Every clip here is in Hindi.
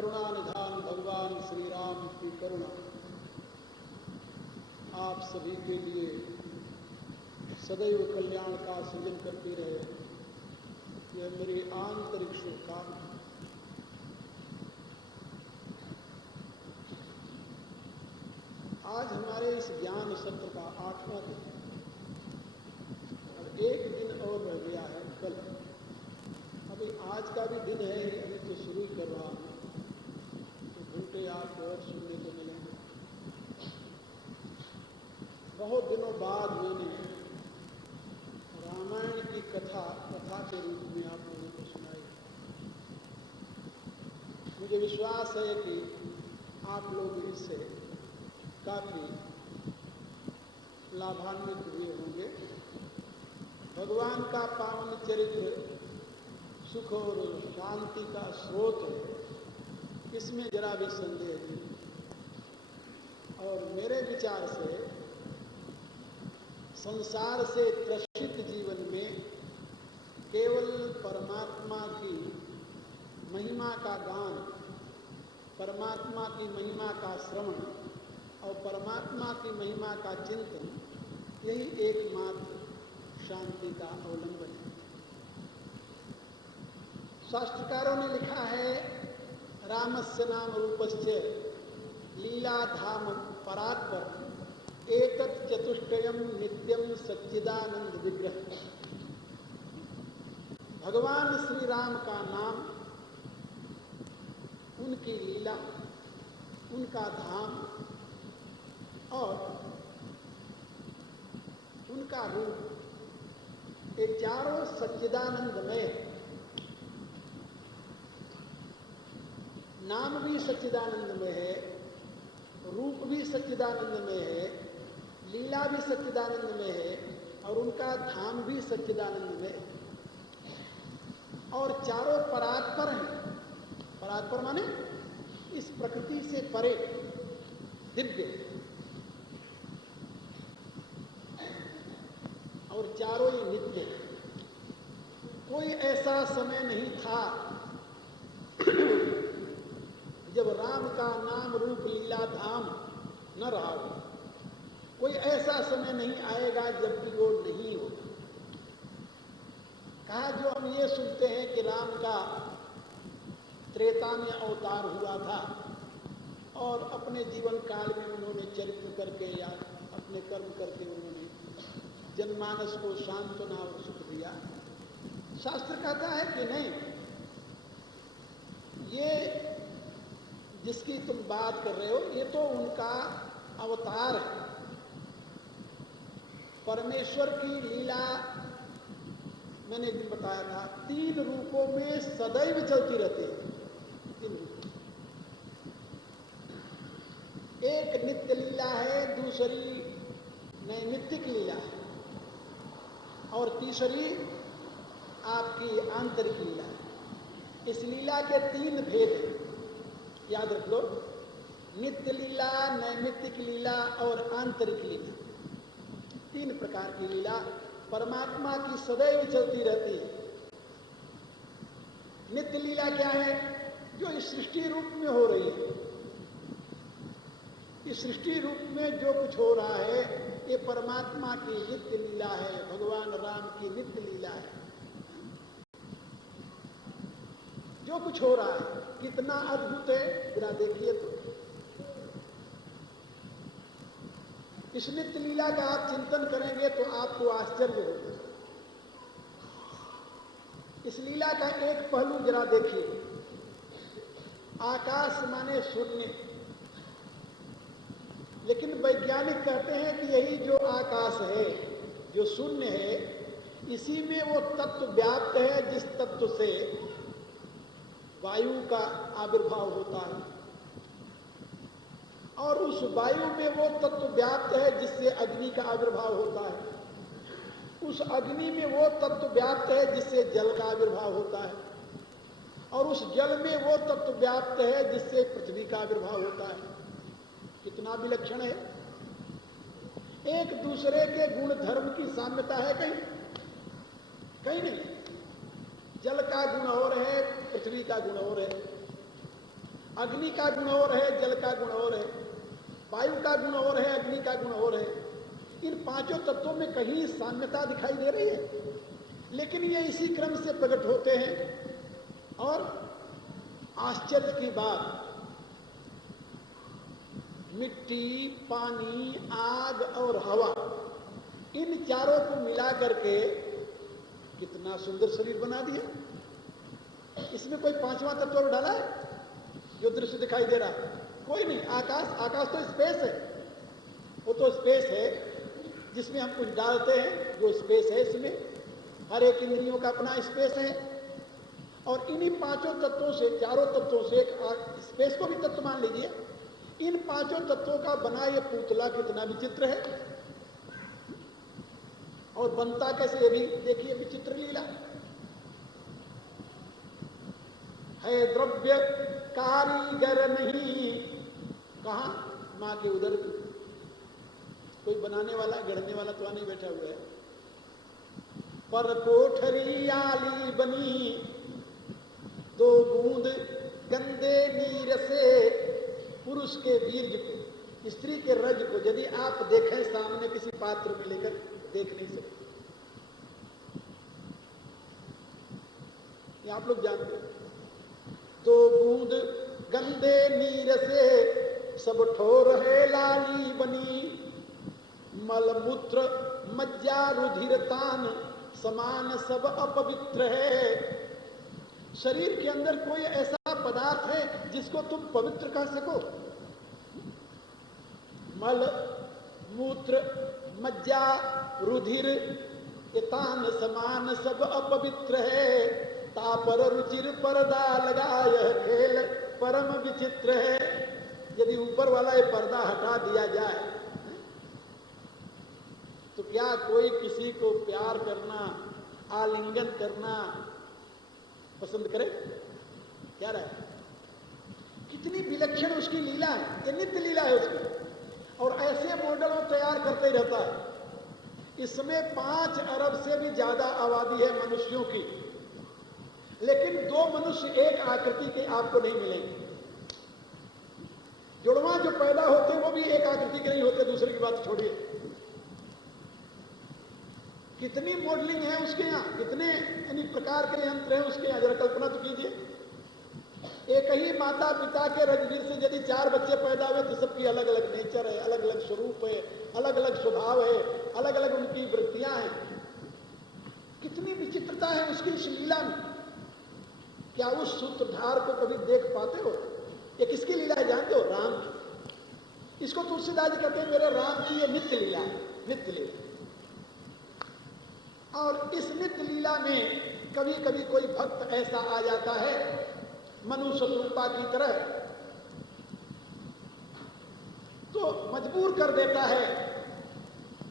करुणा निधान भगवान श्री राम की करुणा आप सभी के लिए सदैव कल्याण का सृजन करती रहे, यह मेरी आंतरिक शुभकामना। आज हमारे इस ज्ञान सत्र का 8वां दिन है और एक दिन और रह गया है कल। अभी आज का भी दिन है, अभी तो शुरू ही कर रहा हूँ, तो घंटे आपको और सुनने को मिलेंगे। बहुत दिनों बाद मैंने रामायण की कथा के रूप में आप लोगों को सुनाई। मुझे विश्वास है कि आप लोग इससे काफी लाभान्वित हुए होंगे। भगवान का पावन चरित्र सुख और शांति का स्रोत है, इसमें जरा भी संदेह नहीं। और मेरे विचार से संसार से त्रसित जीवन में केवल परमात्मा की महिमा का गान, परमात्मा की महिमा का श्रवण और परमात्मा की महिमा का चिंतन, यही एकमात्र शांति का अवलंबन है। शास्त्रकारों ने लिखा है, रामस्य नाम रूपस्य लीलाधाम परात्पर एतत् चतुष्टयम नित्यम सच्चिदानंद विग्रह। भगवान श्री राम का नाम, उनकी लीला, उनका धाम और उनका रूप, ये चारों सच्चिदानंदमय। नाम भी सच्चिदानंदमय है, रूप भी सच्चिदानंदमय है, लीला भी सच्चिदानंदमय है और उनका धाम भी सच्चिदानंदमय है। और चारों परात्पर हैं। परात्पर माने इस प्रकृति से परे, दिव्य। और चारों ही नित्य। कोई ऐसा समय नहीं था जब राम का नाम रूप लीला धाम न रहा हो। कोई ऐसा समय नहीं आएगा जबकि वो नहीं होगा। कहा, जो हम ये सुनते हैं कि राम का त्रेता में अवतार हुआ था और अपने जीवन काल में उन्होंने चरित्र करके या अपने कर्म करके उन्होंने जनमानस को सांत्वना और सुख दिया। शास्त्र कहता है कि नहीं, ये जिसकी तुम बात कर रहे हो ये तो उनका अवतार है। परमेश्वर की लीला मैंने एक दिन बताया था, 3 रूपों में सदैव चलती रहती है। 3 रूप, एक नित्य लीला है, दूसरी नैमित्तिक लीला है और तीसरी आपकी आंतरिक लीला है। इस लीला के 3 भेद हैं, याद रख लो। नित्य लीला, नैमित्तिक लीला और आंतरिक लीला, 3 प्रकार की लीला परमात्मा की सदैव चलती रहती है। नित्य लीला क्या है? जो इस सृष्टि रूप में हो रही है। इस सृष्टि रूप में जो कुछ हो रहा है ये परमात्मा की नित्य लीला है, भगवान राम की नित्य लीला है। जो कुछ हो रहा है कितना अद्भुत है, जरा देखिए तो। इस नित्य लीला का आप चिंतन करेंगे तो आपको आश्चर्य होगा। इस लीला का एक पहलू जरा देखिए। आकाश माने शून्य, लेकिन वैज्ञानिक कहते हैं कि यही जो आकाश है, जो शून्य है, इसी में वो तत्व व्याप्त है जिस तत्व से वायु का आविर्भाव होता है। और उस वायु में वो तत्व व्याप्त है जिससे अग्नि का आविर्भाव होता है। उस अग्नि में वो तत्व व्याप्त है जिससे जल का आविर्भाव होता है। और उस जल में वो तत्व व्याप्त है जिससे पृथ्वी का आविर्भाव होता है। कितना विलक्षण है। एक दूसरे के गुण धर्म की साम्यता है कहीं? कहीं नहीं। जल का गुण और है, पृथ्वी का गुण और है। अग्नि का गुण और है, जल का गुण और है, वायु का गुण और है, अग्नि का गुण और है। इन पांचों तत्वों में कहीं साम्यता दिखाई दे रही है, लेकिन ये इसी क्रम से प्रकट होते हैं। और आश्चर्य की बात, मिट्टी, पानी, आग और हवा, इन चारों को मिला करके कितना सुंदर शरीर बना दिया। इसमें कोई पांचवा तत्व और डाला है जो दृश्य दिखाई दे रहा? कोई नहीं। आकाश तो स्पेस है, वो तो स्पेस है जिसमें हम कुछ डालते हैं, जो स्पेस है इसमें। हर एक इंद्रियों का अपना स्पेस है। और इन्हीं पांचों तत्वों से, चारों तत्वों से, एक स्पेस को भी तत्व मान लीजिए, इन पांचों तत्वों का बना ये पुतला कितना विचित्र है। और बनता कैसे, ये भी देखिए विचित्र लीला है। द्रव्य कारीगर नहीं, कहा? मां के उधर कोई बनाने वाला, गढ़ने वाला तो नहीं बैठा हुआ है। पर कोठरी आली बनी, 2 बूंद गंदे नीर से, पुरुष के वीर्य को, स्त्री के रज को यदि आप देखें सामने किसी पात्र में लेकर, देख नहीं सकते। ये आप लोग जानते हैं। 2 बूंद गंदे नीर से, सब ठोर है लाली बनी, मलमूत्र मज्जा रुधिर तान, समान सब अपवित्र है। शरीर के अंदर कोई ऐसा पदार्थ है जिसको तुम पवित्र कह सको? मल, मूत्र, मज्जा, रुधिर, तान समान सब अपवित्र है। तापर रुचिर पर्दा लगाय, खेल परम विचित्र है। यदि ऊपर वाला ये पर्दा हटा दिया जाए तो क्या कोई किसी को प्यार करना, आलिंगन करना पसंद करे? क्या रहा है? कितनी विलक्षण उसकी लीला है, ये नित्य लीला है उसकी। और ऐसे मॉडल वो तैयार करते ही रहता है। इसमें 5 अरब से भी ज्यादा आबादी है मनुष्यों की, लेकिन 2 मनुष्य एक आकृति के आपको नहीं मिलेंगे। जुड़वा जो पैदा होते हैं वो भी एक आकृति के नहीं होते, दूसरे की बात छोड़िए। कितनी मॉडलिंग है उसके यहाँ, कितने यानी प्रकार के यंत्र हैं उसके यहाँ, जरा कल्पना तो कीजिए। एक ही माता पिता के रजवीर से यदि 4 बच्चे पैदा हुए तो सबकी अलग अलग नेचर है, अलग अलग स्वरूप है, अलग अलग स्वभाव है, अलग अलग उनकी वृत्तियां हैं। कितनी विचित्रता है उसकी इस लीला में। क्या उस सूत्रधार को कभी देख पाते हो? ये किसकी लीला है जानते हो? राम की। इसको तुलसीदास जी कहते हैं मेरे राम की ये नित्य लीला है, नित्य लीला। और इस नित्य लीला में कभी कभी कोई भक्त ऐसा आ जाता है मनुष्य रूपा की तरह, तो मजबूर कर देता है।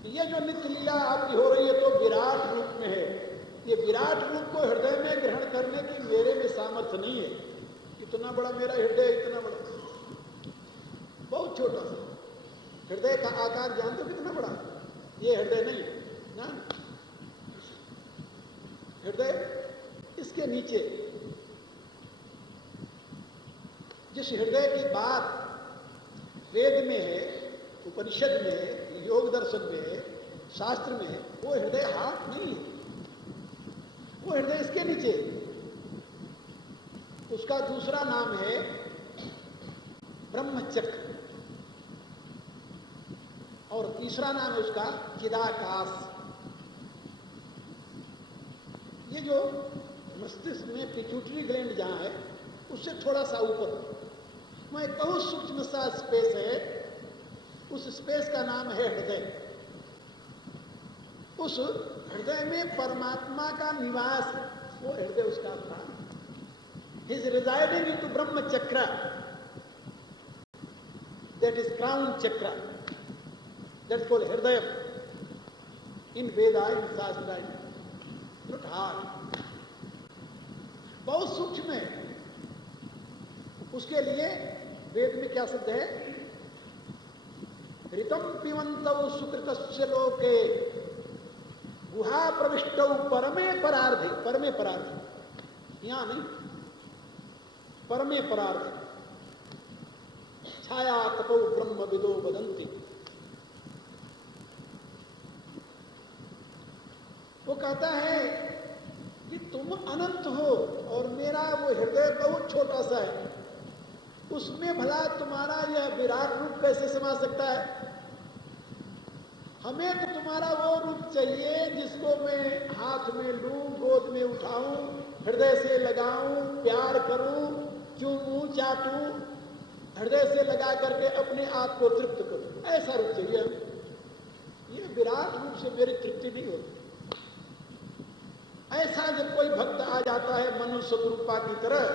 ये जो नित्य लीला आपकी हो रही है तो विराट रूप में है। ये विराट रूप को हृदय में ग्रहण करने की मेरे में सामर्थ्य नहीं है। इतना बड़ा मेरा हृदय, इतना बड़ा, बहुत छोटा सा हृदय का आकार जानते हो कितना बड़ा? ये हृदय नहीं ना, हृदय इसके नीचे। जिस हृदय की बात वेद में है, उपनिषद में है, योग दर्शन में है, शास्त्र में है, वो हृदय हार्ट नहीं है, वो हृदय इसके नीचे। उसका दूसरा नाम है ब्रह्मचक्र और तीसरा नाम है उसका चिदाकाश। ये जो मस्तिष्क में पिट्यूटरी ग्लैंड जहां है उससे थोड़ा सा ऊपर वहां एक बहुत सूक्ष्म सा स्पेस है, उस स्पेस का नाम है हृदय। उस हृदय में परमात्मा का निवास, वो हृदय उसका था। He is residing into Brahma Chakra, that is crown chakra, that's called Hridaya in Veda, in Shastra, not hard, बहुत सूक्ष्म है। उसके लिए वेद में क्या शब्द है? ऋतम पिबन्तौ सुकृतस्य लोके गुहा प्रविष्टौ परमे परार्धे। परमे परार्धे, यहां नहीं, परमे परार्धे। छाया तपो ब्रह्म विदो वदंती। वो कहता है कि तुम अनंत हो और मेरा वो हृदय बहुत छोटा सा है, उसमें भला तुम्हारा यह विराट रूप कैसे समा सकता है? हमें तो तुम्हारा वो रूप चाहिए जिसको मैं हाथ में लूं, गोद में उठाऊं, हृदय से लगाऊं, प्यार करूं, चूमूं, चाटूं, हृदय से लगा करके अपने आप को तृप्त करूं, ऐसा रूप चाहिए। ये विराट रूप से मेरी तृप्ति नहीं होती। ऐसा जब कोई भक्त आ जाता है मनुष्य रूपा की तरह,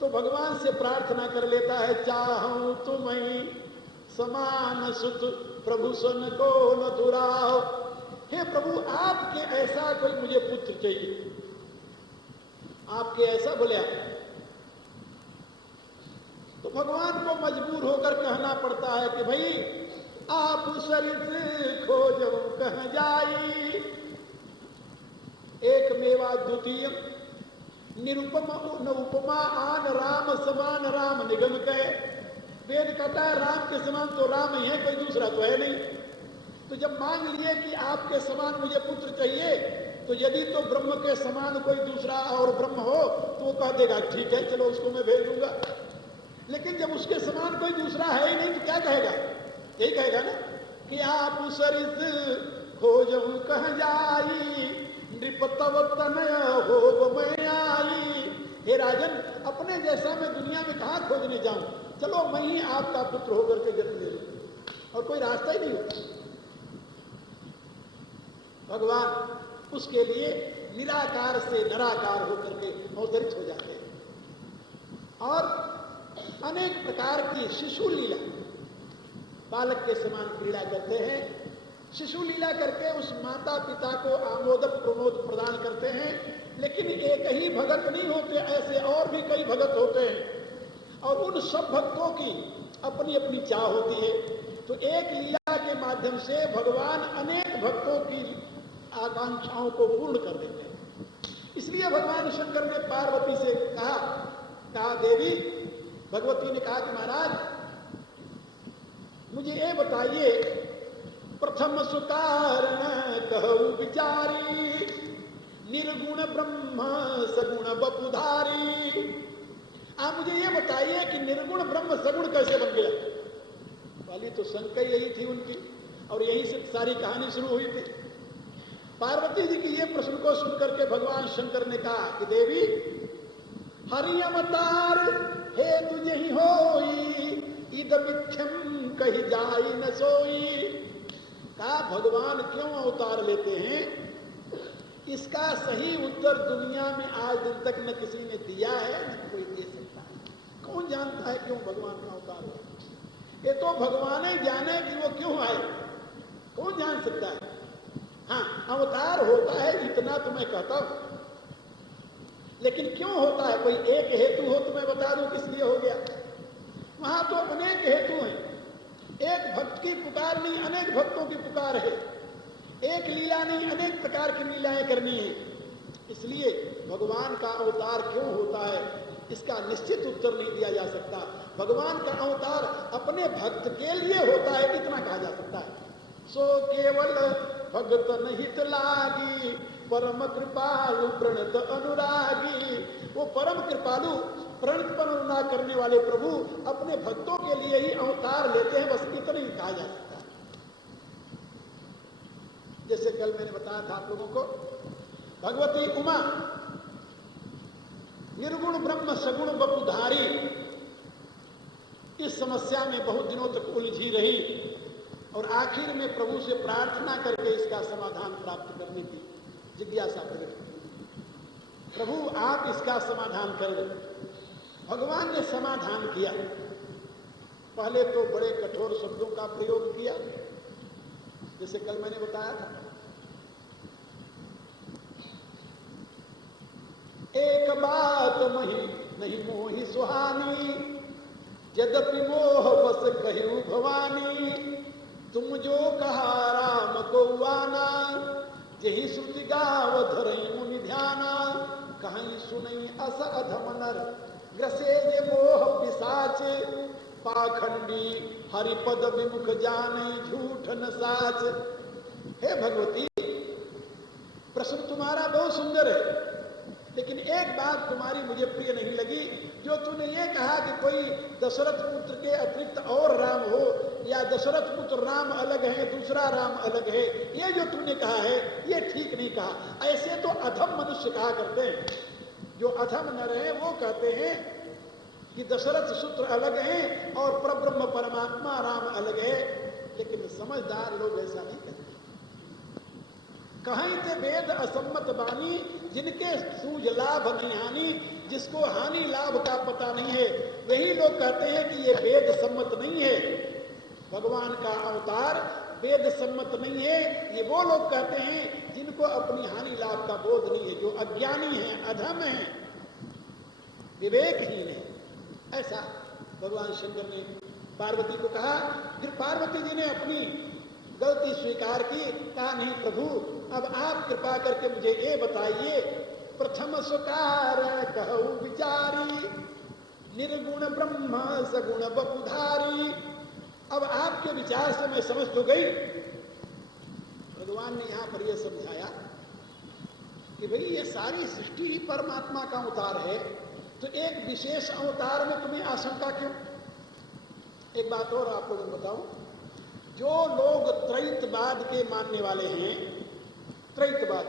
तो भगवान से प्रार्थना कर लेता है, चाहूं तुम्हें समान सुत प्रभु सन को मधुराओ। हे प्रभु, आपके ऐसा कोई मुझे पुत्र चाहिए, आपके ऐसा बोले। तो भगवान को मजबूर होकर कहना पड़ता है कि भाई आप सरित खोजो कहाँ जाई, एक मेवा द्वितीय निरुपम न उपमा आन राम समान राम निगम कहे। वेद कहता है राम के समान तो राम ही है, कोई दूसरा तो है नहीं। तो जब मांग लिए कि आपके समान मुझे पुत्र चाहिए, तो यदि तो ब्रह्म के समान कोई दूसरा और ब्रह्म हो तो वो कह देगा ठीक है चलो उसको मैं भेज दूंगा। लेकिन जब उसके समान कोई दूसरा है ही नहीं तो क्या कहेगा? यही कहेगा ना कि आप सरित खोजो कहाँ जाई, नृपतव तनय हो मैं आई। हे राजन, अपने जैसा मैं दुनिया में कहाँ खोजने जाऊं, चलो मैं ही आपका पुत्र होकर के जन्म ले लूं, और कोई रास्ता ही नहीं होता। भगवान उसके लिए निराकार से निराकार होकर के अवतरित हो जाते हैं और अनेक प्रकार की शिशु लीला, बालक के समान क्रीड़ा करते हैं। शिशु लीला करके उस माता पिता को आमोद प्रमोद प्रदान करते हैं। लेकिन एक ही भगत नहीं होते, ऐसे और भी कई भगत होते हैं और उन सब भक्तों की अपनी अपनी चाह होती है। तो एक लीला के माध्यम से भगवान अनेक भक्तों की आकांक्षाओं को पूर्ण कर देते हैं। इसलिए भगवान शंकर ने पार्वती से कहा देवी, भगवती ने कहा कि महाराज मुझे ये बताइए, प्रथम सुकारण कहूं विचारी, निर्गुण ब्रह्म सगुण बपुधारी। आप मुझे ये बताइए कि निर्गुण ब्रह्म सगुण कैसे बन गया? वाली तो शंका यही थी उनकी और यही से सारी कहानी शुरू हुई थी। पार्वती जी की ये प्रश्न को सुनकर के भगवान शंकर ने कहा कि देवी, हरि अवतार हे तुझे ही होई, इदमिथ्यम कही जाई न सोई। कहा भगवान क्यों अवतार लेते हैं, इसका सही उत्तर दुनिया में आज दिन तक न किसी ने दिया है न कोई दे सकता है। कौन जानता है क्यों भगवान का अवतार हुआ? ये तो भगवान ही जाने कि वो क्यों आए, कौन जान सकता है। हाँ, अवतार होता है इतना तो मैं कहता हूं, लेकिन क्यों होता है कोई एक हेतु हो तो मैं बता दूं किस लिए हो गया। वहां तो अनेक हेतु हैं, एक भक्त की पुकार नहीं अनेक भक्तों की पुकार है, एक लीला नहीं अनेक प्रकार की लीलाएं करनी है। इसलिए भगवान का अवतार क्यों होता है इसका निश्चित उत्तर नहीं दिया जा सकता। भगवान का अवतार अपने भक्त के लिए होता है इतना कहा जा सकता है। सो केवल भगत नहीं लागी, परम कृपालु प्रणत अनुरागी। वो परम कृपालु प्रणत पर अनुराग करने वाले प्रभु अपने भक्तों के लिए ही अवतार लेते हैं, बस इतना ही कहा जा सकता है। जैसे कल मैंने बताया था आप लोगों को, भगवती उमा निर्गुण ब्रह्म सगुण बपुधारी, इस समस्या में बहुत दिनों तक उलझी रही और आखिर में प्रभु से प्रार्थना करके इसका समाधान प्राप्त करने की जिज्ञासा प्रकट की। प्रभु आप इसका समाधान कर दो। भगवान ने समाधान किया। पहले तो बड़े कठोर शब्दों का प्रयोग किया, जैसे कल मैंने बताया था। एक बात नहीं मोहि सुहानी, यद्यपि मोह बस कहूं भवानी। तुम जो कहा राम को आना, यही श्रुति गाव धरई मुनि ध्याना। कहीं सुनई अस अधम नर, ग्रसे जे मोह पिशाच, पाखंडी हरिपद विमुख जाने झूठ न साच। हे भगवती, प्रश्न तुम्हारा बहुत सुंदर है, लेकिन एक बात तुम्हारी मुझे प्रिय नहीं लगी। जो तूने ये कहा कि कोई दशरथ पुत्र के अतिरिक्त और राम हो, या दशरथ पुत्र राम अलग है दूसरा राम अलग है, ये जो तूने कहा है ये ठीक नहीं कहा। ऐसे तो अधम मनुष्य कहा करते हैं, जो अधम नर है वो कहते हैं कि दशरथ सूत्र अलग है और परब्रह्म परमात्मा राम अलग है, लेकिन समझदार लोग ऐसा नहीं कहते। कहीं ते वेद असम्मत बानी, जिनके सूझ लाभ नहीं हानि, जिसको हानि लाभ का पता नहीं है, वही लोग कहते हैं कि ये वेद सम्मत नहीं है। भगवान का अवतार वेद सम्मत नहीं है, ये वो लोग कहते हैं जिनको अपनी हानि लाभ का बोध नहीं है, जो अज्ञानी हैं, अधम हैं, विवेकहीन है। ऐसा भगवान शंकर ने पार्वती को कहा। फिर पार्वती जी ने अपनी गलती स्वीकार की, कहा नहीं प्रभु, अब आप कृपा करके मुझे ये बताइए, प्रथम सुकार कहु विचारी, निर्गुण ब्रह्म सगुण बपुधारी। अब आपके विचार से मैं समझ तो गई। भगवान ने यहां पर यह समझाया कि भाई ये सारी सृष्टि ही परमात्मा का अवतार है, तो एक विशेष अवतार में तुम्हें आशंका क्यों? एक बात और आप लोगों को बताऊं, जो लोग त्रैतवाद के मानने वाले हैं, त्रैतवाद,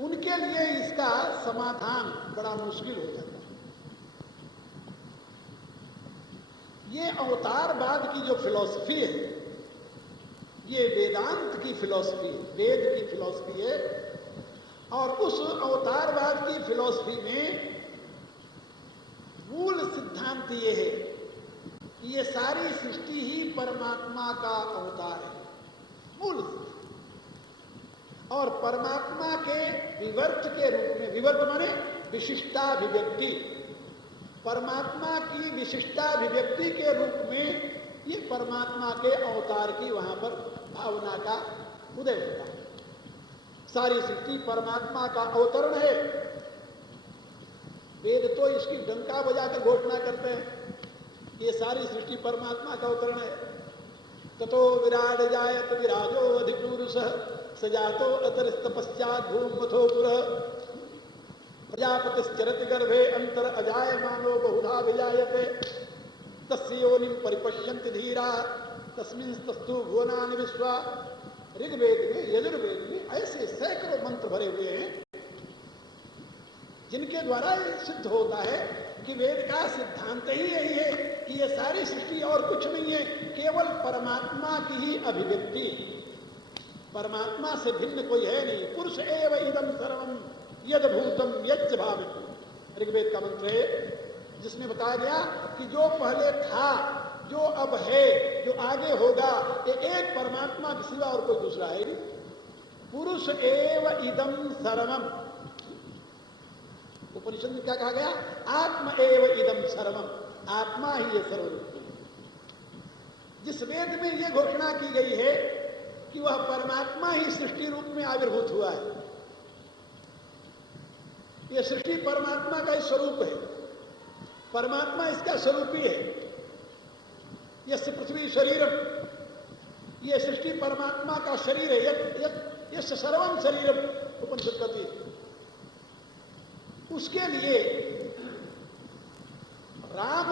उनके लिए इसका समाधान बड़ा मुश्किल हो जाता है। ये अवतारवाद की जो फिलॉसफी है, ये वेदांत की फिलॉसफी, वेद की फिलॉसफी है, और उस अवतारवाद की फिलॉसफी में मूल सिद्धांत ये है कि ये सारी सृष्टि ही परमात्मा का अवतार है, मूल। और परमात्मा के विवर्त के रूप में, विवर्त माने विशिष्टाभिव्यक्ति, परमात्मा की विशिष्टाभिव्यक्ति के रूप में ये परमात्मा के अवतार की वहां पर भावना का उदय होता है। सारी सृष्टि परमात्मा का अवतरण है। वेद तो इसकी डंका बजाकर घोषणा करते हैं, ये सारी सृष्टि परमात्मा का अवतरण है। ततो विराट जायत विराजो अधिपुरुषः, सजातो अतरिस्त पश्चात भूमथो पुरः, प्रजापतिश्चरति गर्भे अंतर अजाय मानो बहुधा विजायते, तस्य योनिं परिपश्यन्ति धीरा तस्मिंस्तस्तु भुवनानि विश्वा। ऋग्वेद में, यजुर्वेद में ऐसे सैकड़ों मंत्र भरे हुए हैं जिनके द्वारा ये सिद्ध होता है कि वेद का सिद्धांत ही यही है कि ये सारी सृष्टि और कुछ नहीं है, केवल परमात्मा की ही अभिव्यक्ति, परमात्मा से भिन्न कोई है नहीं। पुरुष एव इदं सर्वं यद भूतम यज्ज भावित, ऋग्वेद का मंत्र है, जिसमें बताया गया कि जो पहले था, जो अब है, जो आगे होगा, ये एक परमात्मा के सिवा और कोई दूसरा है नहीं। पुरुष एव इदं सर्वम, उपनिषद में क्या कहा गया? आत्मा एव इदं सर्वम, आत्मा ही ये सर्वरूप है। जिस वेद में ये घोषणा की गई है कि वह परमात्मा ही सृष्टि रूप में आविर्भूत हुआ है, यह सृष्टि परमात्मा का ही स्वरूप है, परमात्मा इसका स्वरूप ही है। यस्य पृथ्वी शरीरम, यह सृष्टि परमात्मा का शरीर है। यस्य सर्वं शरीरम, उपनिषद कहती है। उसके लिए राम,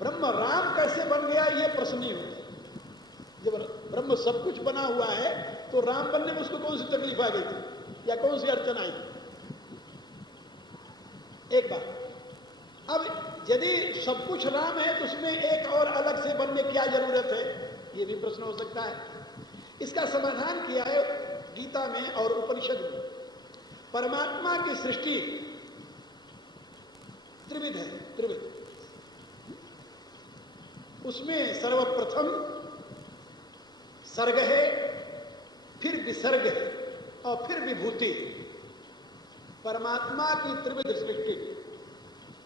ब्रह्म राम कैसे बन गया, यह प्रश्न नहीं होता। जब ब्रह्म सब कुछ बना हुआ है तो राम बनने में उसको कौन सी तकलीफ आ गई थी या कौन सी अड़चन आई? एक बात, अब यदि सब कुछ राम है तो उसमें एक और अलग से बनने की क्या जरूरत है, ये भी प्रश्न हो सकता है। इसका समाधान किया है गीता में और उपनिषद में। परमात्मा की सृष्टि त्रिविध है, त्रिविध। उसमें सर्वप्रथम सर्ग है, फिर विसर्ग है और फिर विभूति। परमात्मा की त्रिविध सृष्टि,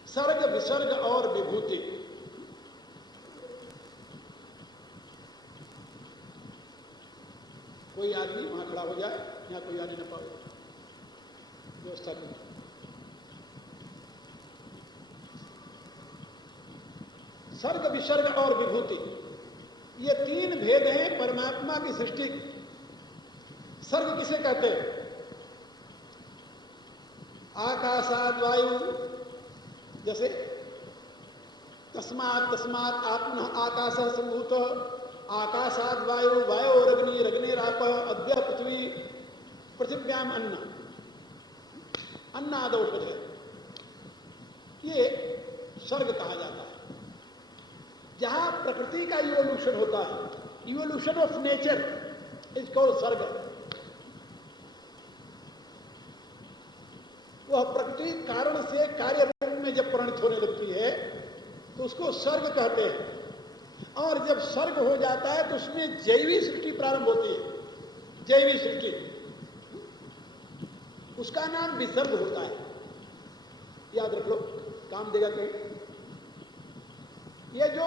सर्ग, विसर्ग और विभूति। कोई आदमी वहां खड़ा हो जाए, यहां कोई आने न पाए, व्यवस्था करें। सर्ग, विसर्ग और विभूति, ये तीन भेद हैं परमात्मा की सृष्टि। सर्ग किसे कहते हैं? आकाशाद वायु, जैसे तस्मात् तस्मात् आत्मनः आकाशः सम्भूत, आकाशाद वायु, वायोरग्नि, रग्निरापः, अद्य पृथ्वी, पृथिव्याम अन्न, अन्नादौषधे, ये सर्ग कहा जाता है। जहां प्रकृति का इवोल्यूशन होता है, evolution of nature is called सर्ग। वह प्रकृति कारण से कार्य रूप में जब परिणत होने लगती है तो उसको सर्ग कहते हैं। और जब सर्ग हो जाता है तो उसमें जैवी सृष्टि प्रारंभ होती है। जैवी सृष्टि, उसका नाम विसर्ग होता है। याद रख लो, काम देगा कहीं। यह जो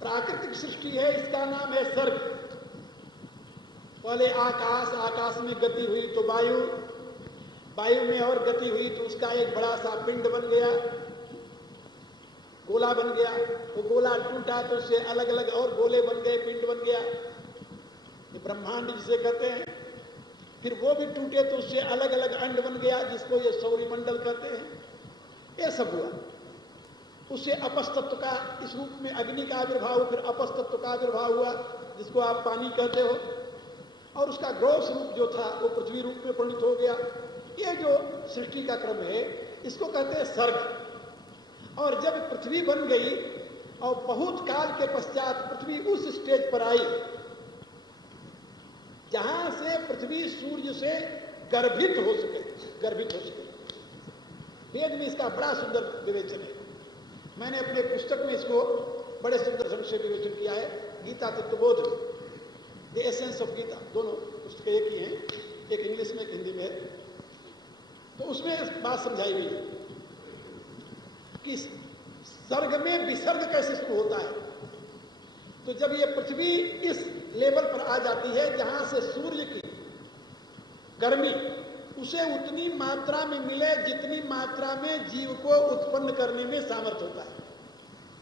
प्राकृतिक सृष्टि है इसका नाम है सर्ग। पहले आकाश, आकाश में गति हुई तो वायु, वायु में और गति हुई तो उसका एक बड़ा सा पिंड बन गया, गोला बन गया। वो गोला टूटा तो उससे अलग अलग और गोले बन गए, पिंड बन गया, ये ब्रह्मांड जिसे कहते हैं। फिर वो भी टूटे तो उससे अलग अलग अंड बन गया, जिसको ये सौरमंडल कहते हैं। ये सब हुआ। उससे अपस्तत्व का, इस रूप में अग्नि का आविर्भाव, फिर अपस्तत्व का आविर्भाव हुआ, जिसको आप पानी कहते हो। और उसका ग्रॉस रूप जो था वो पृथ्वी रूप में परिणत हो गया। ये जो सृष्टि का क्रम है इसको कहते हैं सर्ग। और जब पृथ्वी बन गई और बहुत काल के पश्चात पृथ्वी उस स्टेज पर आई जहां से पृथ्वी सूर्य से गर्भित हो सके, गर्भित हो सके। वेद में इसका बड़ा सुंदर विवेचन है। मैंने अपने पुस्तक में इसको बड़े सुंदर ढंग से विवेचन किया है। Gita Tattvabodh, the essence of Gita, दोनों पुस्तकें एक ही हैं, एक इंग्लिश में एक हिंदी में है। तो उसमें बात समझाई गई है कि सर्ग में विसर्ग कैसे शुरू होता है। तो जब ये पृथ्वी इस लेवल पर आ जाती है जहां से सूर्य की गर्मी उसे उतनी मात्रा में मिले जितनी मात्रा में जीव को उत्पन्न करने में सामर्थ्य होता है,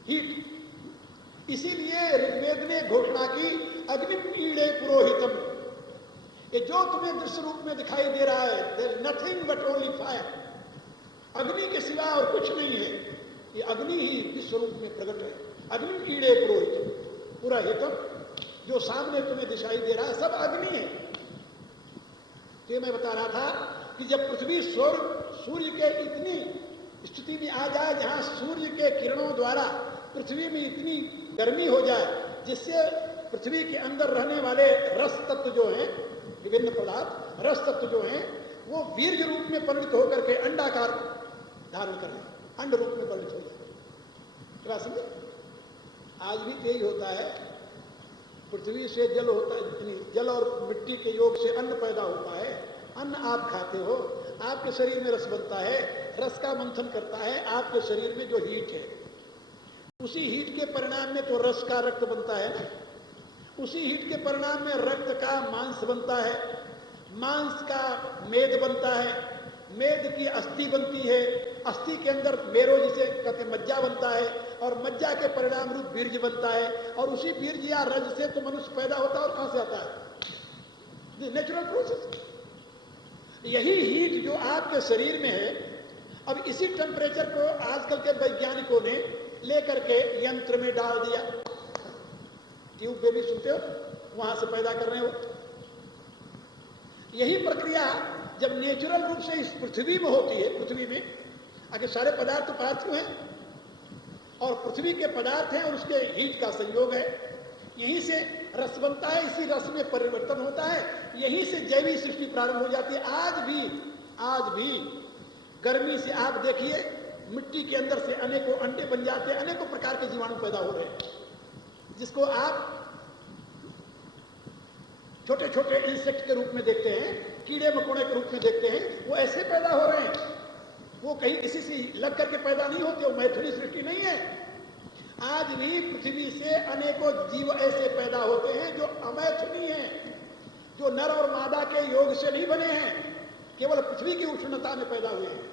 हीट। इसीलिए ऋग्वेद ने घोषणा की, अग्निमीड़े पुरोहितम, ये जो तुम्हें दृश्य रूप में दिखाई दे रहा है, there nothing but only fire, अग्नि के सिवा और कुछ नहीं है। ये अग्नि ही विश्व रूप में प्रकट है। अग्निमीड़े पुरोहितम, पुरोहितम, जो सामने तुम्हें दिखाई दे रहा है सब अग्नि है। ये मैं बता रहा था कि जब पृथ्वी सूर्य के इतनी स्थिति में आ जाए जहां सूर्य के किरणों द्वारा पृथ्वी में इतनी गर्मी हो जाए जिससे पृथ्वी के अंदर रहने वाले रस तत्व जो हैं, विभिन्न पदार्थ रस तत्व जो हैं, वो वीर्य रूप में परिणत होकर के अंडाकार धारण कर लें, अंड रूप में परिणत हो जाए। क्या समझे? आज भी यही होता है। पृथ्वी से जल होता है, जल और मिट्टी के योग से अन्न पैदा होता है। अन्न आप खाते हो, आपके शरीर में रस बनता है, रस का मंथन करता है आपके शरीर में जो हीट है, उसी हीट के परिणाम में तो रस का रक्त बनता है ना। उसी हीट के परिणाम में रक्त का मांस बनता है, मांस का मेद बनता है, मेद की अस्थि बनती है, अस्थि के अंदर मेरो जिसे कहते मज्जा बनता है, और मज्जा के परिणाम रूप बीर्ज बनता है। और उसी बीर्ज या रज से तो मनुष्य पैदा होता है। और कहां से आता है? Natural process. यही हीट जो आपके शरीर में है, अब इसी टेम्परेचर को आजकल के वैज्ञानिकों ने लेकर के यंत्र में डाल दिया। ट्यूब बेबी सुनते हो, वहां से पैदा कर रहे हो। यही प्रक्रिया जब नेचुरल रूप से इस पृथ्वी में होती है, पृथ्वी में आगे सारे पदार्थ पार्थिव हैं और पृथ्वी के पदार्थ हैं और उसके हीट का संयोग है, यहीं से रस बनता है, इसी रस में परिवर्तन होता है, यहीं से जैविक सृष्टि प्रारंभ हो जाती है। आज भी गर्मी से आप देखिए मिट्टी के अंदर से अनेकों अंडे बन जाते हैं, अनेकों प्रकार के जीवाणु पैदा हो रहे हैं, जिसको आप छोटे छोटे इंसेक्ट के रूप में देखते हैं, कीड़े मकोड़े के रूप में देखते हैं। वो ऐसे पैदा हो रहे हैं, वो कहीं किसी से लग करके पैदा नहीं होते, वो मैथुनी सृष्टि नहीं है। आज भी पृथ्वी से अनेकों जीव ऐसे पैदा होते हैं जो अमैथुनी हैं, जो नर और मादा के योग से नहीं बने हैं, केवल पृथ्वी की उष्णता में पैदा हुए हैं।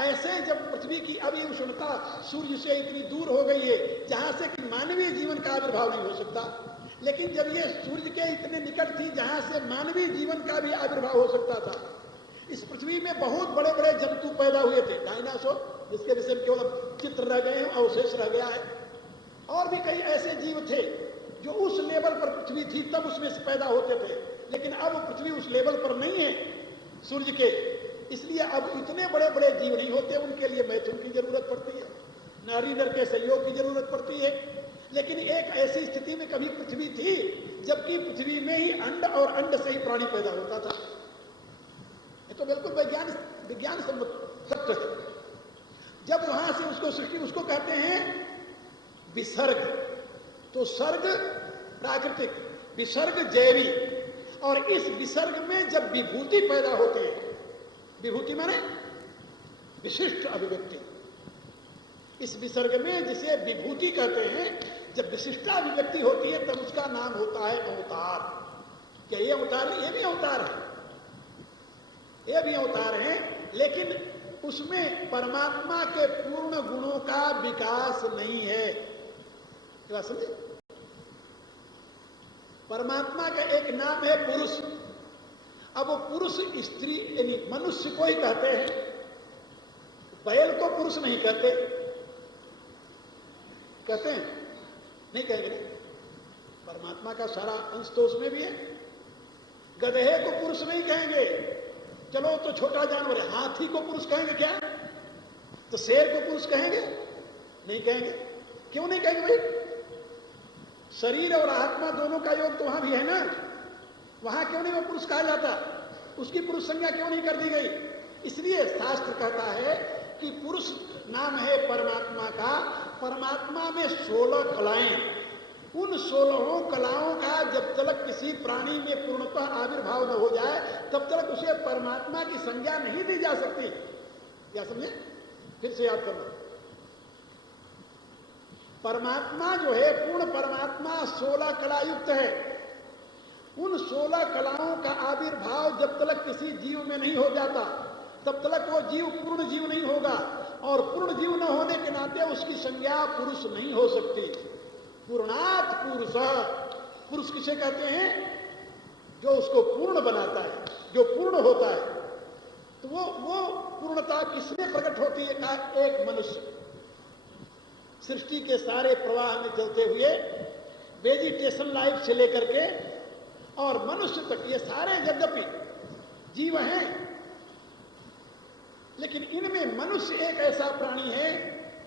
ऐसे जब पृथ्वी की अभी उष्णता सूर्य से इतनी दूर हो गई है जहां से कि मानवीय जीवन का आविर्भाव नहीं हो सकता, लेकिन जब ये सूर्य के इतने निकट थी जहां से मानवीय जीवन का भी आविर्भाव हो सकता था, इस पृथ्वी में बहुत बड़े बड़े जंतु पैदा हुए थे, डायनासोर जिसके विषय में केवल चित्र रह गए हैं, अवशेष रह गया है, और भी कई ऐसे जीव थे जो उस लेवल पर पृथ्वी थी तब उसमें से पैदा होते थे, लेकिन अब पृथ्वी उस लेवल पर नहीं है सूर्य के, इसलिए अब इतने बड़े बड़े जीव नहीं होते, उनके लिए मैथुन की जरूरत पड़ती है, नारी नर के सहयोग की जरूरत पड़ती है। लेकिन एक ऐसी स्थिति में कभी पृथ्वी थी जबकि पृथ्वी में ही अंड और अंड से ही प्राणी पैदा होता था। ये तो बिल्कुल विज्ञान सम्मत सत्य है। जब वहां से उसको सृष्टि, उसको कहते हैं विसर्ग। तो सर्ग प्राकृतिक, विसर्ग जैवी, और इस विसर्ग में जब विभूति पैदा होती है, विभूति माने विशिष्ट अभिव्यक्ति, इस विसर्ग में जिसे विभूति कहते हैं, जब विशिष्टा अभिव्यक्ति होती है तब उसका नाम होता है अवतार। क्या ये अवतार? ये भी अवतार है, ये भी अवतार है, लेकिन उसमें परमात्मा के पूर्ण गुणों का विकास नहीं है। क्या समझे? परमात्मा का एक नाम है पुरुष। अब वो पुरुष स्त्री यानी मनुष्य को ही कहते हैं, बैल को पुरुष नहीं कहते, कहते हैं? नहीं कहेंगे। परमात्मा का सारा अंश तो उसमें भी है। गधे को पुरुष नहीं कहेंगे, चलो तो छोटा जानवर है, हाथी को पुरुष कहेंगे क्या? तो शेर को पुरुष कहेंगे? नहीं कहेंगे। क्यों नहीं कहेंगे भाई? शरीर और आत्मा दोनों का योग तो वहां भी है ना, वहां क्यों नहीं वो पुरुष कहा जाता? उसकी पुरुष संज्ञा क्यों नहीं कर दी गई? इसलिए शास्त्र कहता है कि पुरुष नाम है परमात्मा का। परमात्मा में 16 कलाएं, उन 16 कलाओं का जब तक किसी प्राणी में पूर्णतः आविर्भाव न हो जाए तब तक उसे परमात्मा की संज्ञा नहीं दी जा सकती। क्या समझे? फिर से याद करना, परमात्मा जो है पूर्ण परमात्मा 16 कला युक्त है। उन 16 कलाओं का आविर्भाव जब तक किसी जीव में नहीं हो जाता तब तक वो जीव पूर्ण जीव नहीं होगा, और पूर्ण जीव न होने के नाते उसकी संज्ञा पुरुष नहीं हो सकती। पूर्णात् पुरुष, पुरुष किसे कहते हैं? जो उसको पूर्ण बनाता है, जो पूर्ण होता है। तो वो पूर्णता किसमें प्रकट होती है? एक मनुष्य सृष्टि के सारे प्रवाह में चलते हुए, वेजिटेशन लाइफ से लेकर के और मनुष्य तक, ये सारे यद्यपि जीव हैं, लेकिन इनमें मनुष्य एक ऐसा प्राणी है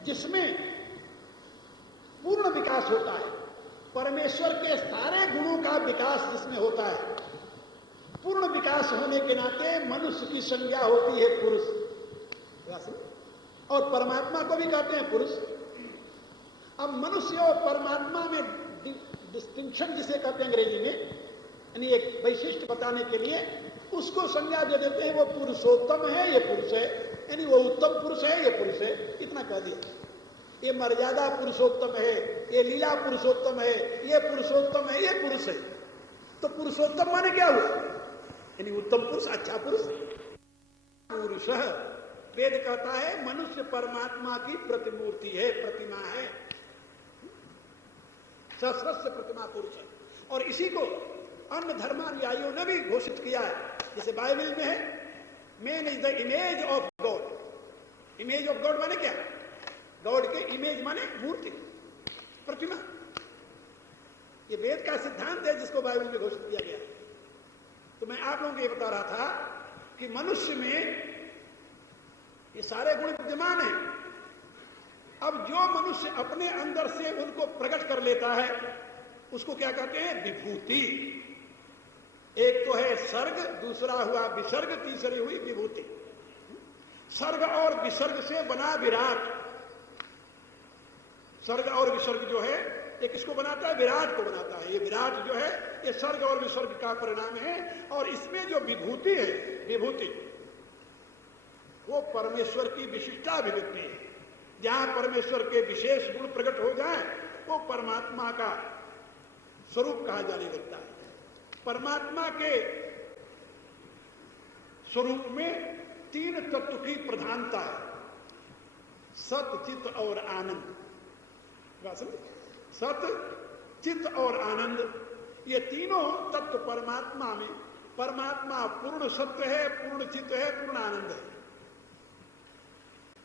जिसमें पूर्ण विकास होता है। परमेश्वर के सारे गुणों का विकास जिसमें होता है। पूर्ण विकास होने के नाते मनुष्य की संज्ञा होती है पुरुष, और परमात्मा को भी कहते हैं पुरुष। अब मनुष्य और परमात्मा में डिस्टिंक्शन जिसे कहते हैं अंग्रेजी में, यानी एक वैशिष्ट बताने के लिए उसको संज्ञा जो देते हैं, वो पुरुषोत्तम है, ये पुरुष है, यानी वो उत्तम पुरुष है, ये पुरुष है, इतना कह दिया। ये मर्यादा पुरुषोत्तम है, ये लीला पुरुषोत्तम है, ये पुरुषोत्तम है, ये पुरुष है। तो पुरुषोत्तम माने क्या हुआ? यानी उत्तम पुरुष, अच्छा पुरुष। पुरुष वेद कहता है मनुष्य परमात्मा की प्रतिमूर्ति है, प्रतिमा है, सहस्रस्य प्रतिमा पुरुष है। और इसी को अन्य धर्मानुयायियों ने भी घोषित किया है, जैसे बाइबल में है, man is the image of God. Image of God माने क्या? गॉड के इमेज माने मूर्ति, प्रतिमा। ये वेद का सिद्धांत है जिसको बाइबल में घोषित किया गया। तो मैं आप लोगों को ये बता रहा था कि मनुष्य में ये सारे गुण विद्यमान हैं। अब जो मनुष्य अपने अंदर से उनको प्रकट कर लेता है उसको क्या कहते हैं? विभूति। एक तो है सर्ग, दूसरा हुआ विसर्ग, तीसरी हुई विभूति। सर्ग और विसर्ग से बना विराट। सर्ग और विसर्ग जो है ये किसको बनाता है? विराट को बनाता है। ये विराट जो है ये सर्ग और विसर्ग का परिणाम है। और इसमें जो विभूति है, विभूति वो परमेश्वर की विशिष्टाभिव्यक्ति है। जहां परमेश्वर के विशेष गुण प्रकट हो जाए वो परमात्मा का स्वरूप कहा जाने लगता है। परमात्मा के स्वरूप में 3 तत्व की प्रधानता है। सत, चित और आनंद। सत, चित और आनंद, ये तीनों तत्व परमात्मा में, परमात्मा पूर्ण सत्य है, पूर्ण चित्त है, पूर्ण आनंद है।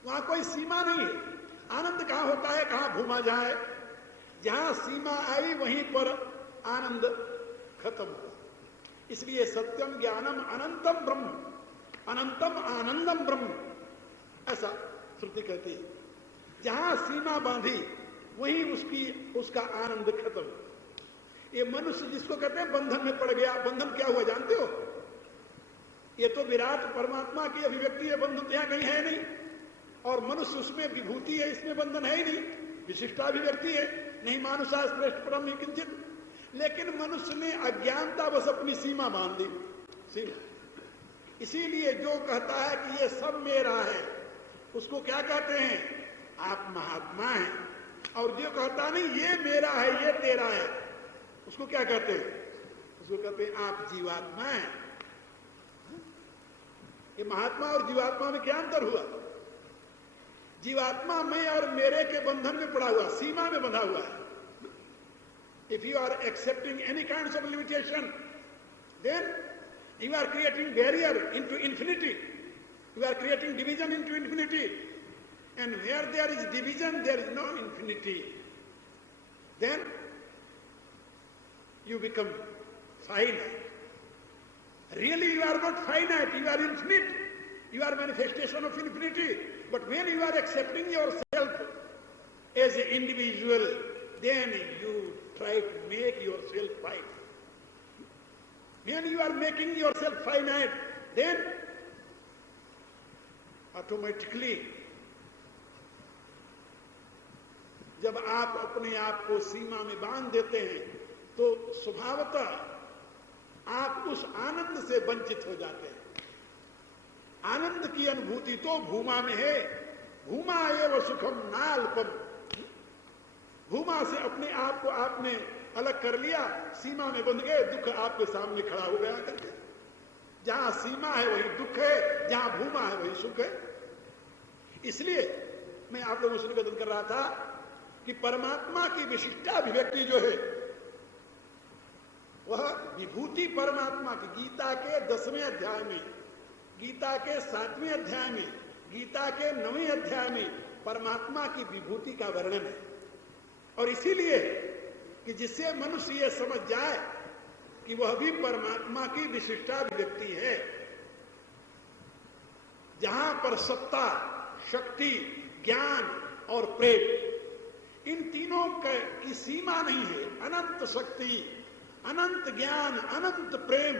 वहां कोई सीमा नहीं है। आनंद कहां होता है, कहां भूमा जाए, जहां सीमा आई वहीं पर आनंद खत्म हो। इसलिए सत्यम ज्ञानम अनंतम ब्रह्म, अनंतम आनंदम ब्रह्म, ऐसा श्रुति कहती है। जहां सीमा बांधी वहीं उसका आनंद खत्म। ये मनुष्य जिसको कहते हैं बंधन में पड़ गया, बंधन क्या हुआ जानते हो? ये तो विराट परमात्मा की अभिव्यक्ति है, बंधन तो यहां कहीं है नहीं। और मनुष्य उसमें विभूति है, इसमें बंधन है ही नहीं, विशिष्टाभिव्यक्ति है। नहीं मानुषा श्रेष्ठ परम किंचित। लेकिन मनुष्य ने अज्ञानता बस अपनी सीमा बांध दी, सीमा। इसीलिए जो कहता है कि ये सब मेरा है, उसको क्या कहते हैं? आप महात्मा हैं। और जो कहता नहीं ये मेरा है, ये तेरा है, उसको क्या कहते हैं? उसको कहते हैं आप जीवात्मा हैं। ये महात्मा और जीवात्मा में क्या अंतर हुआ? जीवात्मा मैं और मेरे के बंधन में पड़ा हुआ, सीमा में बंधा हुआ है। If you are accepting any kinds of limitation, then you are creating barrier into infinity. You are creating division into infinity. And where there is division, there is no infinity. Then you become finite. Really you are not finite, you are infinite. You are manifestation of infinity. But when you are accepting yourself as an individual, then you try to make yourself finite. When you are making yourself finite, then automatically जब आप अपने आप को सीमा में बांध देते हैं तो स्वभावतः आप उस आनंद से वंचित हो जाते हैं। आनंद की अनुभूति तो भूमा में है। भूमा एव सुखम नाल्पम। भूमा से अपने आप को आपने अलग कर लिया, सीमा में बंध गए, दुख आपके सामने खड़ा हो गया करके। जहां सीमा है वही दुख है, जहां भूमा है वही सुख है। इसलिए मैं आप लोगों से निवेदन कर रहा था कि परमात्मा की विशिष्टाभिव्यक्ति जो है वह विभूति परमात्मा की गीता के 10वें अध्याय में, गीता के 7वें अध्याय में, गीता के 9वें अध्याय में परमात्मा की विभूति का वर्णन है। और इसीलिए कि जिससे मनुष्य यह समझ जाए कि वह भी परमात्मा की विशिष्टाभिव्यक्ति है, जहां पर सत्ता, शक्ति, ज्ञान और प्रेम, इन तीनों की सीमा नहीं है। अनंत शक्ति, अनंत ज्ञान, अनंत प्रेम।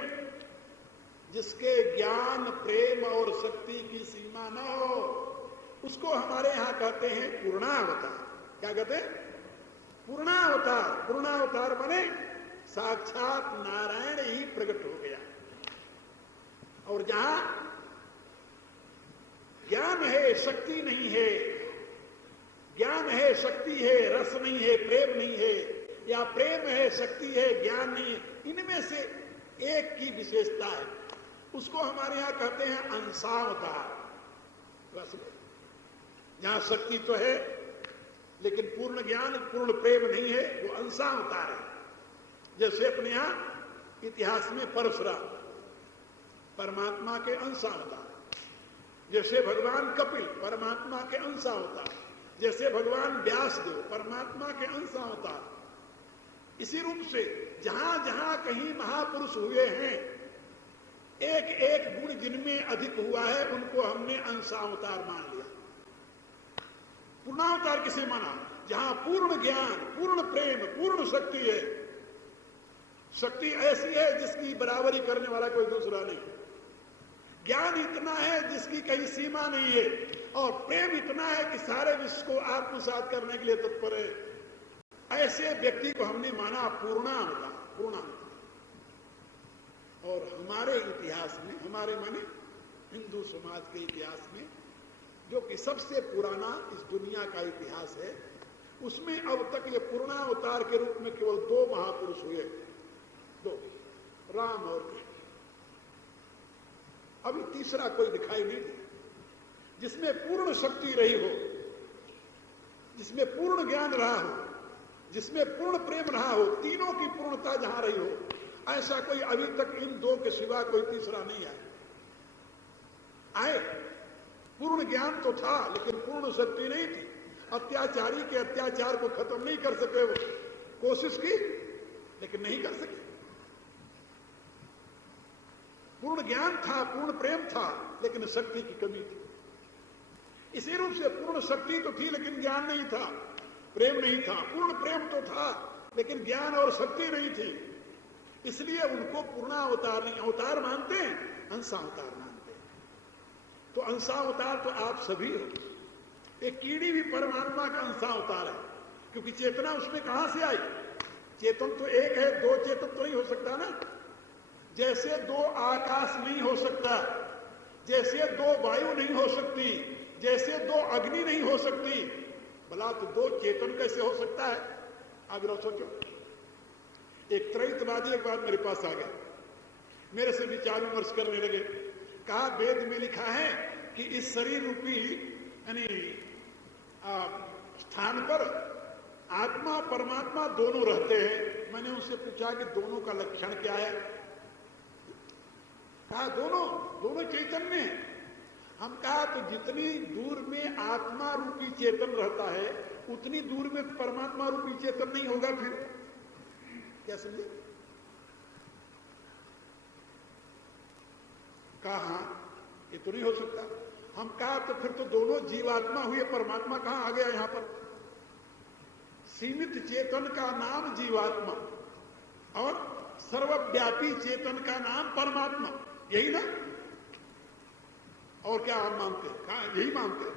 जिसके ज्ञान, प्रेम और शक्ति की सीमा न हो उसको हमारे यहां कहते हैं पूर्णावतार। क्या कहते हैं? पूर्णावतार। पूर्णावतार माने साक्षात नारायण ही प्रकट हो गया। और जहां ज्ञान है, शक्ति नहीं है, ज्ञान है, शक्ति है, रस नहीं है, प्रेम नहीं है, या प्रेम है, शक्ति है, ज्ञान नहीं है, इनमें से एक की विशेषता है, उसको हमारे यहां कहते हैं अंशावतार। जहां शक्ति तो है लेकिन पूर्ण ज्ञान, पूर्ण प्रेम नहीं है, वो अंशावतार है। जैसे अपने यहां इतिहास में परशुराम परमात्मा के अंशावतार, जैसे भगवान कपिल परमात्मा के अंशावतार, जैसे भगवान व्यासदेव परमात्मा के अंशावतार। इसी रूप से जहां जहां कहीं महापुरुष हुए हैं, एक एक गुण जिनमें अधिक हुआ है उनको हमने अंशावतार मान लिया। पूर्णावतार किसे माना? जहां पूर्ण ज्ञान, पूर्ण प्रेम, पूर्ण शक्ति है। शक्ति ऐसी है जिसकी बराबरी करने वाला कोई दूसरा नहीं। ज्ञान इतना है जिसकी कहीं सीमा नहीं है, और प्रेम इतना है कि सारे विश्व को आत्मसात करने के लिए तत्पर है। ऐसे व्यक्ति को हमने माना पूर्णावतार, पूर्णावतार। और हमारे इतिहास में, हमारे माने हिंदू समाज के इतिहास में, जो कि सबसे पुराना इस दुनिया का इतिहास है, उसमें अब तक ये पूर्णावतार के रूप में केवल 2 महापुरुष हुए, 2, राम और कृष्ण। अभी तीसरा कोई दिखाई नहीं दिया जिसमें पूर्ण शक्ति रही हो, जिसमें पूर्ण ज्ञान रहा हो, जिसमें पूर्ण प्रेम रहा हो, तीनों की पूर्णता जहां रही हो, ऐसा कोई अभी तक इन दो के सिवा कोई तीसरा नहीं आए। पूर्ण ज्ञान तो था लेकिन पूर्ण शक्ति नहीं थी। अत्याचारी के अत्याचार को खत्म नहीं कर सके, वो कोशिश की लेकिन नहीं कर सके। पूर्ण ज्ञान था, पूर्ण प्रेम था, लेकिन शक्ति की कमी थी। इसी रूप से पूर्ण शक्ति तो थी लेकिन ज्ञान नहीं था, प्रेम नहीं था। पूर्ण प्रेम तो था लेकिन ज्ञान और शक्ति नहीं थी। इसलिए उनको पूर्णावतार नहीं, अवतार मानते हैं, अंशावतार मानते हैं। तो अंशावतार तो आप सभी हो। एक कीड़ी भी परमात्मा का अंशावतार है, क्योंकि चेतना उसमें कहां से आई? चेतन तो एक है, दो चेतन तो नहीं हो सकता ना। जैसे दो आकाश नहीं हो सकता, जैसे दो वायु नहीं हो सकती, जैसे दो अग्नि नहीं हो सकती, भला तो दो चेतन कैसे हो सकता है? आप जरा सोचो। एक त्रैतवादी एक बार मेरे पास आ गया, मेरे से विचार विमर्श करने लगे। कहा वेद में लिखा है कि इस शरीर रूपी यानी स्थान पर आत्मा परमात्मा दोनों रहते हैं। मैंने उनसे पूछा कि दोनों का लक्षण क्या है? कहा दोनों चैतन्य हैं। हम कहा तो जितनी दूर में आत्मा रूपी चेतन रहता है उतनी दूर में परमात्मा रूपी चेतन नहीं होगा। फिर क्या समझे? कहा ये तो नहीं हो सकता। हम कहा तो फिर तो दोनों जीवात्मा हुए, परमात्मा कहां आ गया यहां पर? सीमित चेतन का नाम जीवात्मा और सर्वव्यापी चेतन का नाम परमात्मा, यही ना? और क्या हम मानते हैं? कहा यही मानते हैं।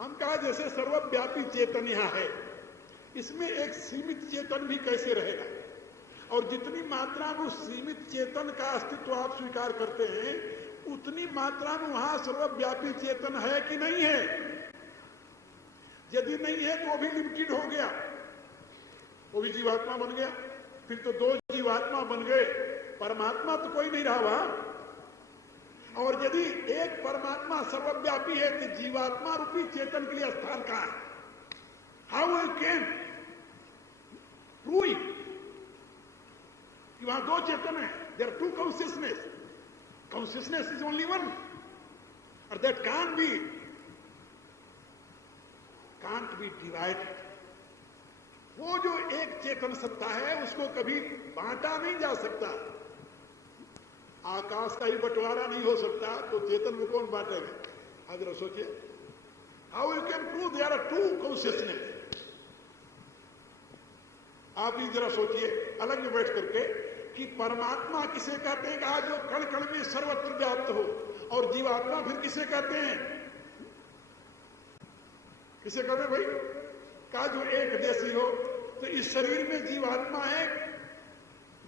हम कहा जैसे सर्वव्यापी चेतन यहां है, इसमें एक सीमित चेतन भी कैसे रहेगा? और जितनी मात्रा में उस सीमित चेतन का अस्तित्व आप स्वीकार करते हैं, उतनी मात्रा में वहां सर्वव्यापी चेतन है कि नहीं है? यदि नहीं है तो वो भी लिमिटेड हो गया, वो भी जीवात्मा बन गया। फिर तो दो जीवात्मा बन गए, परमात्मा तो कोई नहीं रहा वहां। और यदि एक परमात्मा सर्वव्यापी है तो जीवात्मा रूपी चेतन के लिए स्थान कहां है? हाउ आई कैन प्रूव कि वहां दो चेतन है? There are two consciousness, consciousness is only one, और दैट कांट बी डिवाइडेड। वो जो एक चेतन सत्ता है उसको कभी बांटा नहीं जा सकता। आकाश का ही बंटवारा नहीं हो सकता तो चेतन को कौन बांटेगा? आप जरा सोचिए। How you can prove there are two consciousness? आप ही जरा सोचिए अलग में बैठ करके कि परमात्मा किसे कहते हैं? कहा जो कण कण में सर्वत्र व्याप्त हो। और जीवात्मा फिर किसे कहते हैं? किसे कहते हैं भाई? कहा जो एक जैसी हो। तो इस शरीर में जीवात्मा है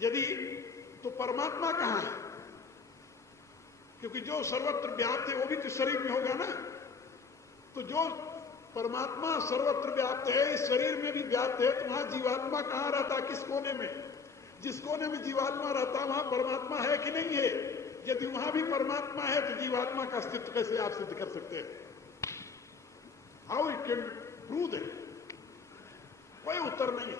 यदि, तो परमात्मा कहां है? क्योंकि जो सर्वत्र व्याप्त है वो भी तो शरीर में होगा ना। तो जो परमात्मा सर्वत्र व्याप्त है, इस शरीर में भी व्याप्त है, तो वहां जीवात्मा कहां रहता? किस कोने में? जिस कोने में जीवात्मा रहता वहां परमात्मा है कि नहीं है? यदि वहां भी परमात्मा है तो जीवात्मा का अस्तित्व कैसे आप सिद्ध कर सकते हैं? How it can prove that? कोई उत्तर नहीं है,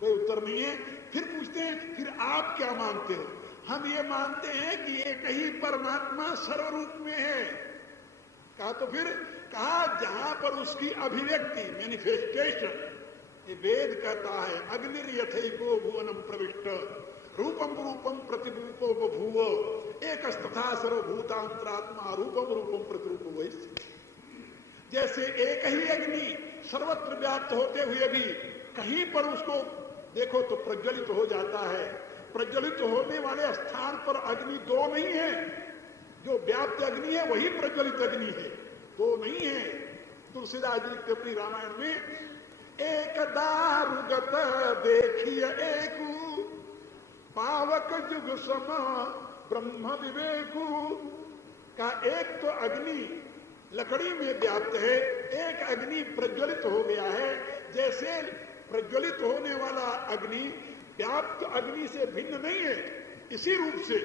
कोई उत्तर नहीं है। फिर पूछते हैं फिर आप क्या मानते हो? हम ये मानते हैं कि एक ही परमात्मा सर्वरूप में है। कहा तो फिर कहा जहां पर उसकी अभिव्यक्ति मैनिफेस्टेशन, ये वेद कहता है अग्निर्यथैको भुवनम प्रविष्ट रूपम रूपम प्रतिरूपो बभूव एकस्तथा सर्वभूतांतरात्मा रूपम रूपम प्रतिरूपो वैश्य। जैसे एक ही अग्नि सर्वत्र व्याप्त होते हुए भी कहीं पर उसको देखो तो प्रज्वलित हो जाता है। प्रज्वलित होने वाले स्थान पर अग्नि दो नहीं है। जो व्याप्त अग्नि है वही प्रज्वलित अग्नि है, दो नहीं है। तुलसीदास जी लिखते अपनी रामायण में, एक दारुगत देखिए एकू पावक जुग सम ब्रह्म विवेकू। का एक तो अग्नि लकड़ी में व्याप्त है, एक अग्नि प्रज्वलित हो गया है। जैसे प्रज्वलित होने वाला अग्नि व्याप्त अग्नि से भिन्न नहीं है, इसी रूप से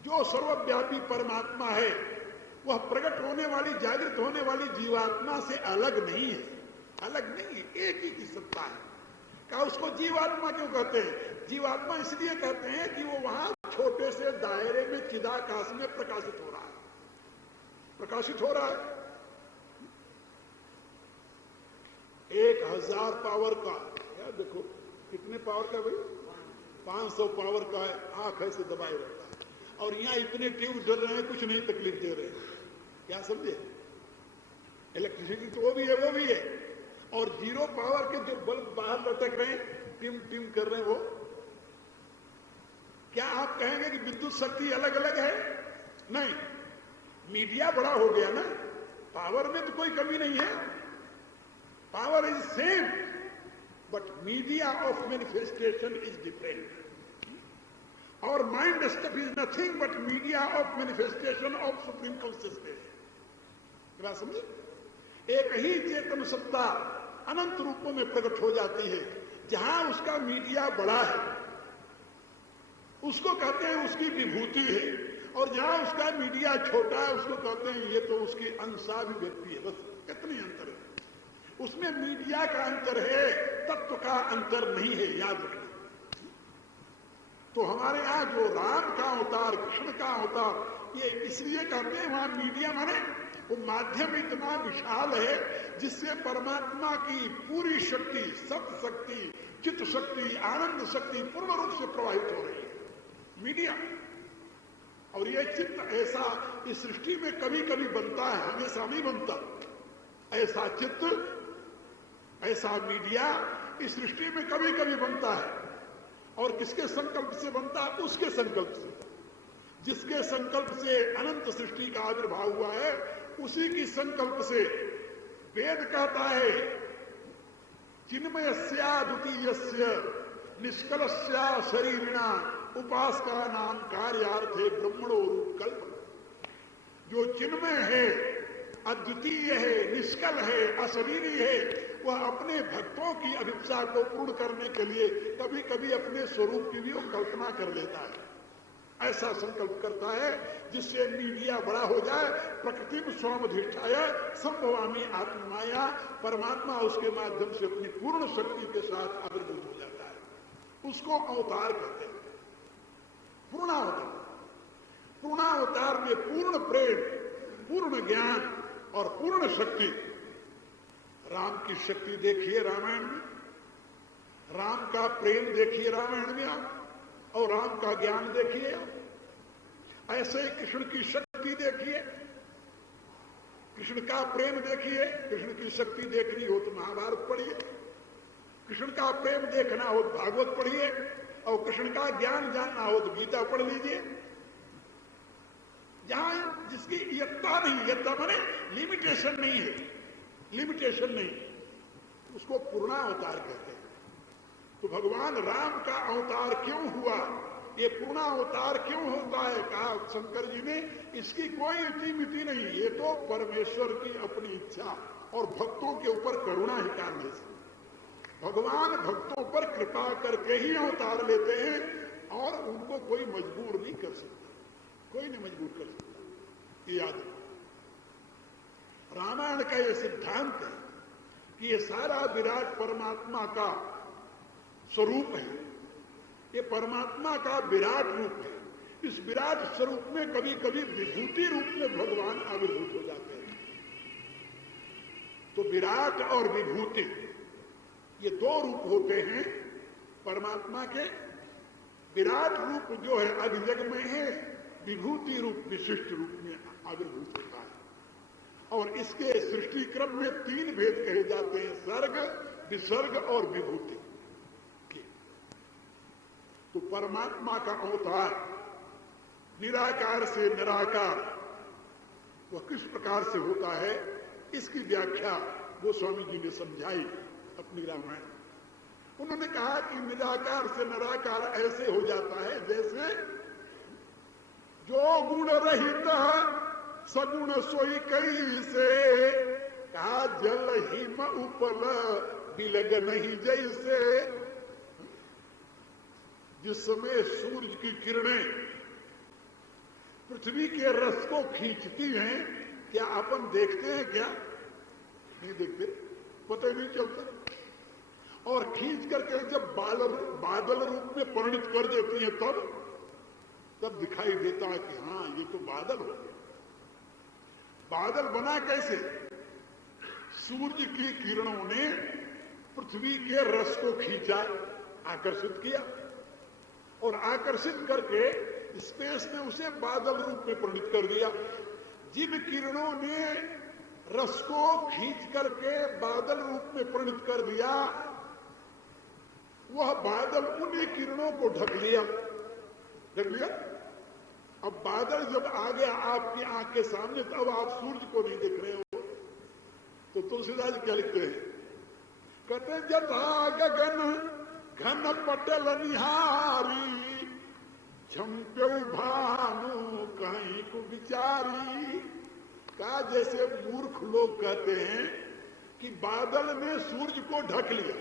जो सर्वव्यापी परमात्मा है वह प्रकट होने वाली, जागृत होने वाली जीवात्मा से अलग नहीं है, अलग नहीं है, एक ही की सत्ता है। कहा उसको जीवात्मा क्यों कहते हैं? जीवात्मा इसलिए कहते हैं कि वो वहां छोटे से दायरे में चिदाकाश में प्रकाशित हो रहा है, प्रकाशित हो रहा है। 1000 पावर का, यार देखो कितने पावर का भाई, 500 पावर का है, आंख ऐसे दबाए रहता है, और यहाँ इतने ट्यूब जल रहे हैं, कुछ नहीं तकलीफ दे रहे हैं, क्या समझे? इलेक्ट्रिसिटी तो वो भी है, वो भी है। और 0 पावर के जो बल्ब बाहर लटक रहे हैं, टिम टिम कर रहे हैं, वो क्या आप कहेंगे कि विद्युत शक्ति अलग अलग है? नहीं, मीडिया बड़ा हो गया ना, पावर में तो कोई कमी नहीं है, power is same, but media of manifestation is different. और mind stuff is nothing but media of manifestation of supreme consciousness. क्या समझे? एक ही चेतन सत्ता अनंत रूपों में प्रकट हो जाती है। जहां उसका मीडिया बड़ा है उसको कहते हैं उसकी विभूति है, और जहां उसका मीडिया छोटा है उसको कहते हैं ये तो उसकी अंशाभिव्यक्ति है। बस कितनी अंतर है उसमें, मीडिया का अंतर है, तत्व का अंतर नहीं है, याद रखना। तो हमारे यहां जो राम का अवतार, कृष्ण का अवतार, ये इसलिए कहते हैं वहां मीडिया माने वो माध्यम इतना विशाल है जिससे परमात्मा की पूरी शक्ति, सत्य शक्ति, चित्त शक्ति, आनंद शक्ति पूर्ण रूप से प्रवाहित हो रही है, मीडिया। और ये चित्त ऐसा इस सृष्टि में कभी कभी बनता है, हमेशा नहीं बनता। ऐसा चित्त, ऐसा मीडिया इस सृष्टि में कभी कभी बनता है, और किसके संकल्प से बनता है? उसके संकल्प से। जिसके संकल्प से अनंत सृष्टि का आविर्भाव हुआ है, उसी की संकल्प से वेद कहता है चिन्मयस्या द्वितीयस्य निष्कलस्या शरीरिणा उपासका नाम कार्यार्थे ब्रह्मणो रूप कल्पना। जो चिन्मय है, अद्वितीय है, निष्कल है, अशरीरी है, वह अपने भक्तों की अभिप्सा को पूर्ण करने के लिए कभी कभी अपने स्वरूप की भी वो कल्पना कर लेता है। ऐसा संकल्प करता है जिससे मीडिया बड़ा हो जाए। प्रकृति में स्वमधिष्ठाय संभवामी आत्माया, परमात्मा उसके माध्यम से अपनी पूर्ण शक्ति के साथ आविर्भूत हो जाता है। उसको अवतार कहते हैं, पूर्णावतार। पूर्णावतार में पूर्ण प्रेम, पूर्ण ज्ञान और पूर्ण शक्ति। राम की शक्ति देखिए रामायण में, राम का प्रेम देखिए रामायण में आप, और राम का ज्ञान देखिए आप। ऐसे ही कृष्ण की शक्ति देखिए, कृष्ण का प्रेम देखिए। कृष्ण की शक्ति देखनी हो तो महाभारत पढ़िए, कृष्ण का प्रेम देखना हो तो भागवत पढ़िए, और कृष्ण का ज्ञान जानना हो तो गीता पढ़ लीजिए। जहां जिसकी यत्ता नहीं, यत्ता माने लिमिटेशन नहीं है, लिमिटेशन नहीं, उसको पूर्णावतार कहते हैं। तो भगवान राम का अवतार क्यों हुआ, ये पूर्णावतार क्यों होता है? कहा शंकर जी ने इसकी कोई इति मिति नहीं, ये तो परमेश्वर की अपनी इच्छा और भक्तों के ऊपर करुणा ही कारण है। भगवान भक्तों पर कृपा करके ही अवतार लेते हैं, और उनको कोई मजबूर नहीं कर सकता, कोई नहीं मजबूर कर सकता। ये याद रखो, रामायण का ये सिद्धांत है कि ये सारा विराट परमात्मा का स्वरूप है, ये परमात्मा का विराट रूप है। इस विराट स्वरूप में कभी कभी विभूति रूप में भगवान आविर्भूत हो जाते हैं। तो विराट और विभूति ये दो रूप होते हैं परमात्मा के। विराट रूप जो है अभिजग में है, विभूति रूप विशिष्ट रूप में आविर्भूत होता है। और इसके सृष्टि क्रम में 3 भेद कहे जाते हैं, सर्ग, विसर्ग और विभूति। तो परमात्मा का अवतार निराकार से निराकार वह किस प्रकार से होता है, इसकी व्याख्या गोस्वामी जी ने समझाई अपनी रामायण। उन्होंने कहा कि निराकार से निराकार ऐसे हो जाता है जैसे जो गुण रहित सगुण सोई कई से, कहा जल हिम उपल बिलग नहीं जैसे। जिस समय सूरज की किरणें पृथ्वी के रस को खींचती हैं, क्या अपन देखते हैं क्या? नहीं देखते, पता ही नहीं चलता। और खींच करके जब बादल रूप में परिणित कर देती हैं तब दिखाई देता है कि हाँ ये तो बादल हो गया। बादल बना कैसे? सूर्य की किरणों ने पृथ्वी के रस को खींचा, आकर्षित किया, और आकर्षित करके स्पेस में उसे बादल रूप में परिणित कर दिया। जिन किरणों ने रस को खींच करके बादल रूप में परिणित कर दिया, वह बादल उन्हीं किरणों को ढक लिया। अब बादल जब आ गया आपकी आंख के सामने, तब आप सूर्य को नहीं देख रहे हो। तो तुलसीदास जी क्या लिखते हैं? कहते जथा गगन घन पटल निहारी, झम्प्यो भानु कहीं को विचारी। का जैसे मूर्ख लोग कहते हैं कि बादल ने सूर्य को ढक लिया,